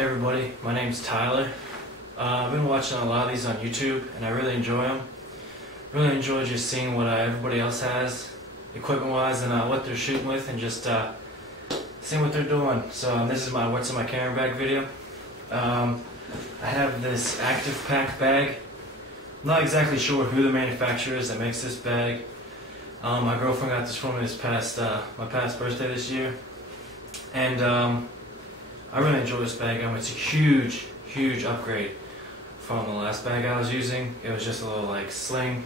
Hey everybody, my name's Tyler. I've been watching a lot of these on YouTube and I really enjoy them. Really enjoy just seeing what everybody else has equipment wise and what they're shooting with and just seeing what they're doing. So this is my what's in my camera bag video. I have this Active Pack bag. I'm not exactly sure who the manufacturer is that makes this bag. My girlfriend got this for me my past birthday this year, and I really enjoy this bag. It's a huge upgrade from the last bag I was using. It was just a little like sling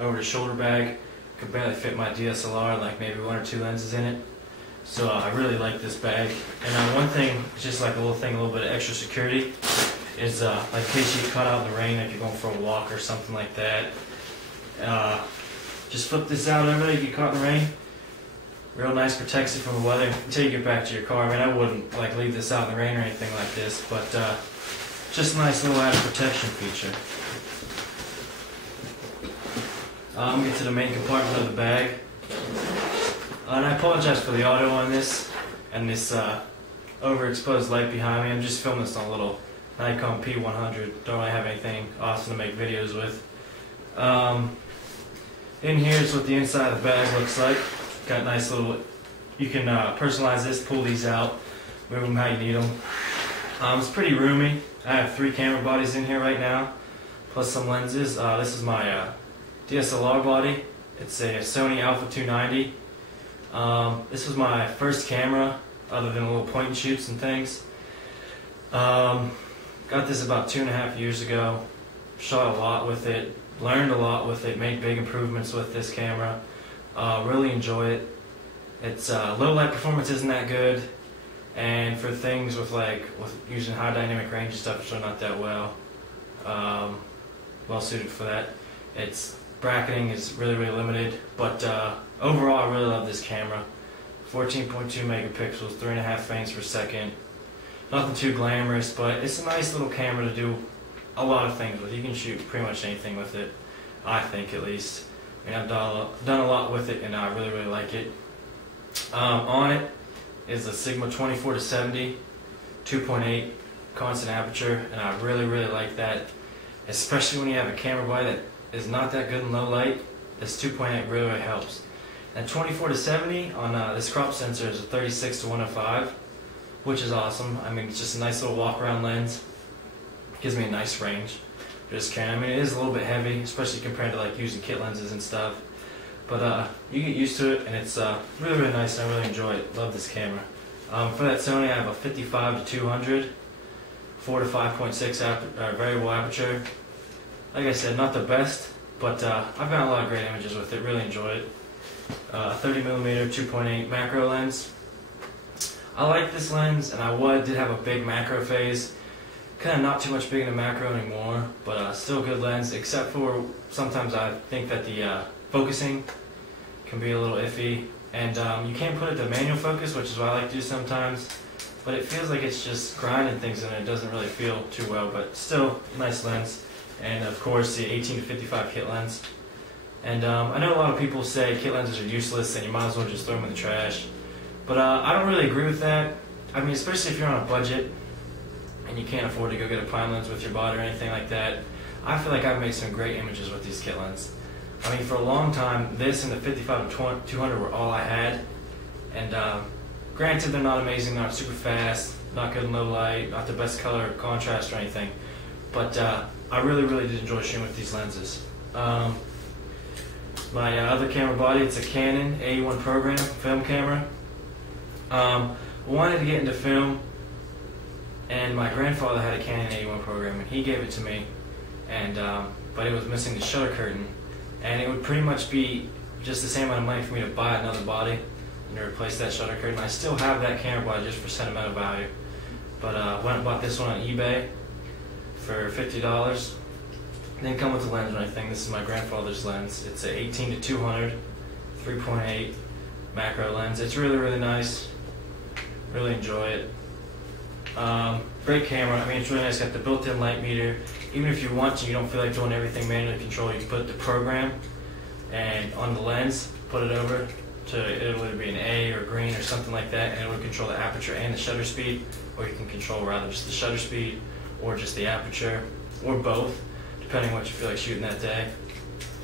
over the shoulder bag. Could barely fit my DSLR, like maybe 1 or 2 lenses in it. So I really like this bag. And one thing, just like a little bit of extra security, is like in case you get caught out in the rain, if you're going for a walk or something like that. Just flip this out over there, you get caught in the rain. Real nice, protects you from the weather until you get back to your car. I mean, I wouldn't like leave this out in the rain or anything like this, but just a nice little added protection feature. I'm gonna get to the main compartment of the bag. And I apologize for the audio on this and this overexposed light behind me. I'm just filming this on a little Nikon P100. Don't really have anything awesome to make videos with. In here is what the inside of the bag looks like. Got nice little, you can personalize this, pull these out, move them how you need them. It's pretty roomy. I have 3 camera bodies in here right now, plus some lenses. This is my DSLR body. It's a Sony Alpha 290. This was my first camera, other than little point and shoots and things. Got this about 2.5 years ago. Shot a lot with it, learned a lot with it, made big improvements with this camera. Really enjoy it. It's low light performance isn't that good, and for things with using high dynamic range and stuff, it's not that well suited for that. Its bracketing is really limited, but overall I really love this camera. 14.2 megapixels, 3.5 frames per second. Nothing too glamorous, but it's a nice little camera to do a lot of things with. You can shoot pretty much anything with it, I think at least. And I've done a lot with it, and I really like it. On it is a Sigma 24-70 2.8 constant aperture, and I really like that, especially when you have a camera body that is not that good in low light. This 2.8 really helps. And 24-70 on this crop sensor is a 36-105, which is awesome. I mean, it's just a nice little walk around lens. Gives me a nice range. Just carrying. I mean, it is a little bit heavy, especially compared to like using kit lenses and stuff. But you get used to it, and it's really nice. And I really enjoy it. Love this camera. For that Sony, I have a 55-200, 4 to 5.6 variable aperture. Like I said, not the best, but I've got a lot of great images with it. Really enjoy it. 30mm 2.8 macro lens. I like this lens, and I did have a big macro phase. Kind of not too much big in the macro anymore, but still a good lens, except for sometimes I think that the focusing can be a little iffy, and you can't put it to manual focus, which is what I like to do sometimes, but it feels like it's just grinding things and it doesn't really feel too well, but still nice lens. And of course the 18-55 kit lens. And I know a lot of people say kit lenses are useless and you might as well just throw them in the trash, but I don't really agree with that. I mean, especially if you're on a budget and you can't afford to go get a prime lens with your body or anything like that. I feel like I've made some great images with these kit lenses. I mean, for a long time, this and the 55-200 were all I had. And granted, they're not amazing, not super fast, not good in low light, not the best color contrast or anything. But I really did enjoy shooting with these lenses. My other camera body, it's a Canon A1 program film camera. Wanted to get into film, and my grandfather had a Canon A1 program, and he gave it to me, and but it was missing the shutter curtain, and it would pretty much be just the same amount of money for me to buy another body and to replace that shutter curtain. I still have that camera body just for sentimental value, but went and bought this one on eBay for $50. Didn't come with the lens or anything. This is my grandfather's lens. It's an 18-200 3.8 macro lens. It's really nice. Really enjoy it. Great camera. I mean, it's really nice. Got the built-in light meter. Even if you want to, you don't feel like doing everything manually control, you can put the program and on the lens, put it over, to it'll either be an A or green or something like that, and it will control the aperture and the shutter speed, or you can control rather just the shutter speed or just the aperture, or both, depending on what you feel like shooting that day.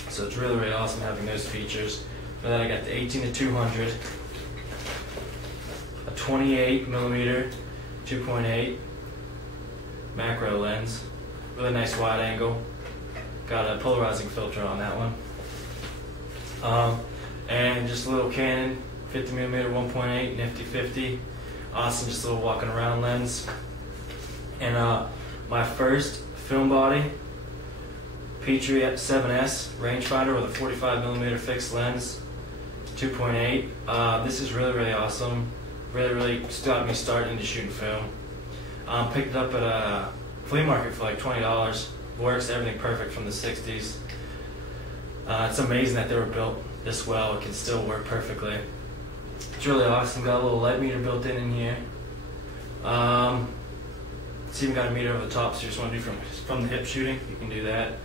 So it's really, really awesome having those features. For that I got the 18-200, a 28mm 2.8 macro lens, really nice wide angle. Got a polarizing filter on that one. And just a little Canon 50mm 1.8 nifty 50. Awesome, just a little walking around lens. And my first film body, Petrie 7S rangefinder with a 45mm fixed lens, 2.8. This is really, really awesome. Really got me started into shooting film. Picked it up at a flea market for like $20. Works, everything perfect from the 60s. It's amazing that they were built this well. It can still work perfectly. It's really awesome. Got a little light meter built in here. It's even got a meter over the top, so you just want to do from the hip shooting, you can do that.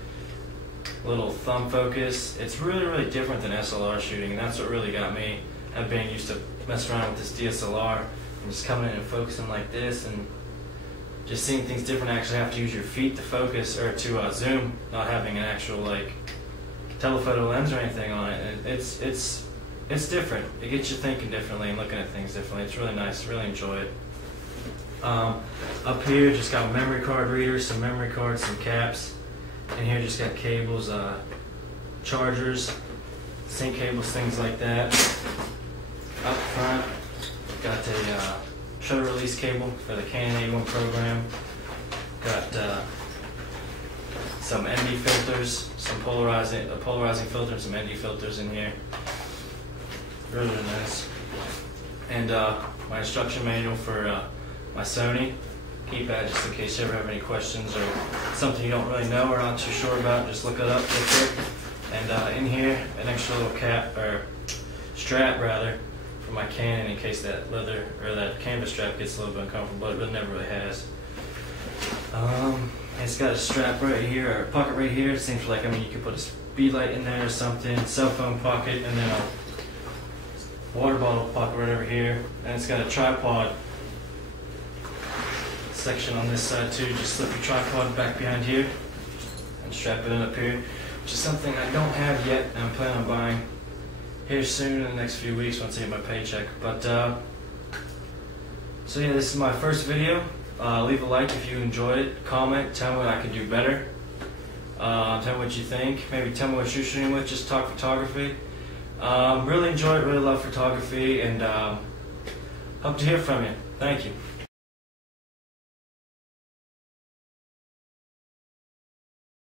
A little thumb focus. It's really different than SLR shooting, and that's what really got me. I've been used to messing around with this DSLR and just coming in and focusing like this and just seeing things different. Actually have to use your feet to focus or to zoom, not having an actual like telephoto lens or anything on it. And it's different. It gets you thinking differently and looking at things differently. It's really nice. Really enjoy it. Up here, just got memory card readers, some memory cards, some caps. And here, just got cables, chargers, sync cables, things like that. Up front, got a shutter release cable for the Canon A1 program. Got some ND filters, some polarizing filter, and some ND filters in here. Really nice. And my instruction manual for my Sony keypad, just in case you ever have any questions or something you don't really know or not too sure about, just look it up real quick. And in here, an extra little cap, or strap rather, for my Canon in case that leather or that canvas strap gets a little bit uncomfortable, but it never really has. It's got a strap right here, or a pocket right here. It seems like, you could put a speed light in there or something, cell phone pocket, and then a water bottle pocket right over here. And it's got a tripod section on this side too. Just slip your tripod back behind here and strap it in up here, which is something I don't have yet, and I'm planning on buying here soon in the next few weeks once I get my paycheck. But so yeah, this is my first video. Leave a like if you enjoyed it. Comment, tell me what I can do better. Tell me what you think. Maybe tell me what you're shooting with. Just talk photography. Really enjoy it. Really love photography, and hope to hear from you. Thank you.